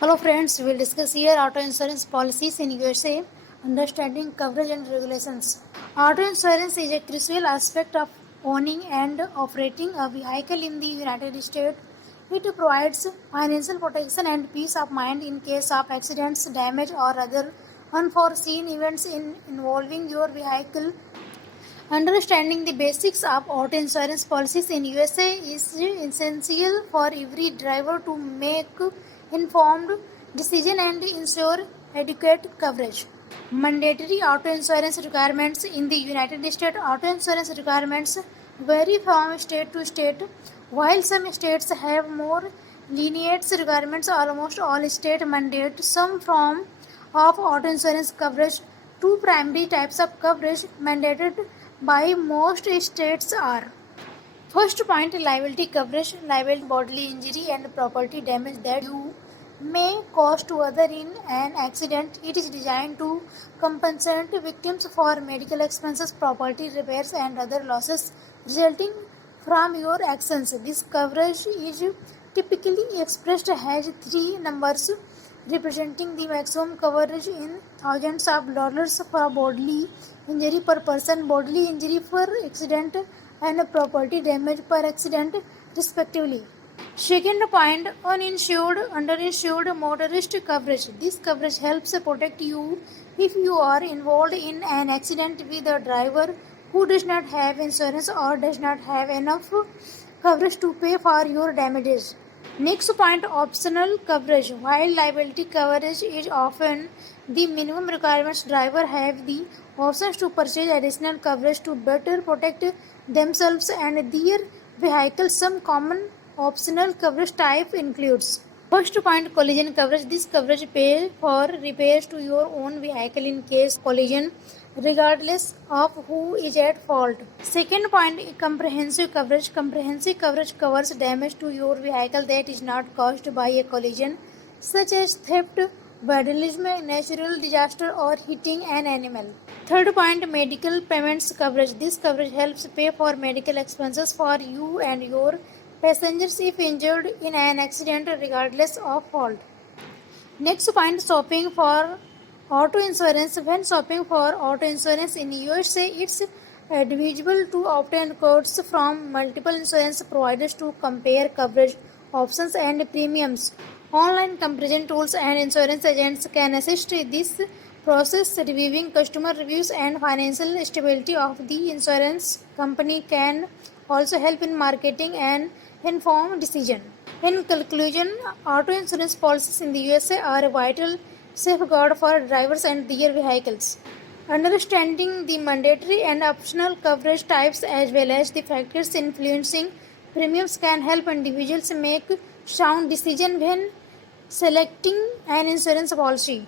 Hello friends, we will discuss here auto insurance policies in USA, understanding coverage and regulations. Auto insurance is a crucial aspect of owning and operating a vehicle in the United States. It provides financial protection and peace of mind in case of accidents, damage, or other unforeseen events involving your vehicle. Understanding the basics of auto insurance policies in USA is essential for every driver to make informed decision and ensure adequate coverage. Mandatory auto insurance requirements in the United States. Auto insurance requirements vary from state to state. While some states have more lenient requirements, almost all states mandate some form of auto insurance coverage. Two primary types of coverage mandated by most states are: first point, liability coverage, liable bodily injury and property damage that you may cause to other in an accident. It is designed to compensate victims for medical expenses, property repairs and other losses resulting from your actions. This coverage is typically expressed as three numbers representing the maximum coverage in thousands of dollars for bodily injury per person, bodily injury per accident, and property damage per accident, respectively. Second point, uninsured, underinsured motorist coverage. This coverage helps protect you if you are involved in an accident with a driver who does not have insurance or does not have enough coverage to pay for your damages. Next point, optional coverage. While liability coverage is often the minimum requirements, drivers have the options to purchase additional coverage to better protect themselves and their vehicles. Some common optional coverage type includes: first point, collision coverage. This coverage pays for repairs to your own vehicle in case of collision, regardless of who is at fault. Second point, comprehensive coverage. Comprehensive coverage covers damage to your vehicle that is not caused by a collision, such as theft, vandalism, natural disaster, or hitting an animal. Third point, medical payments coverage. This coverage helps pay for medical expenses for you and your passengers if injured in an accident, regardless of fault. Next point, shopping for auto insurance. When shopping for auto insurance in USA, it's advisable to obtain quotes from multiple insurance providers to compare coverage options and premiums. Online comparison tools and insurance agents can assist this process. Reviewing customer reviews and financial stability of the insurance company can also help in marketing an informed decision. In conclusion, auto insurance policies in the USA are a vital safeguard for drivers and their vehicles. Understanding the mandatory and optional coverage types as well as the factors influencing premiums can help individuals make sound decisions when selecting an insurance policy.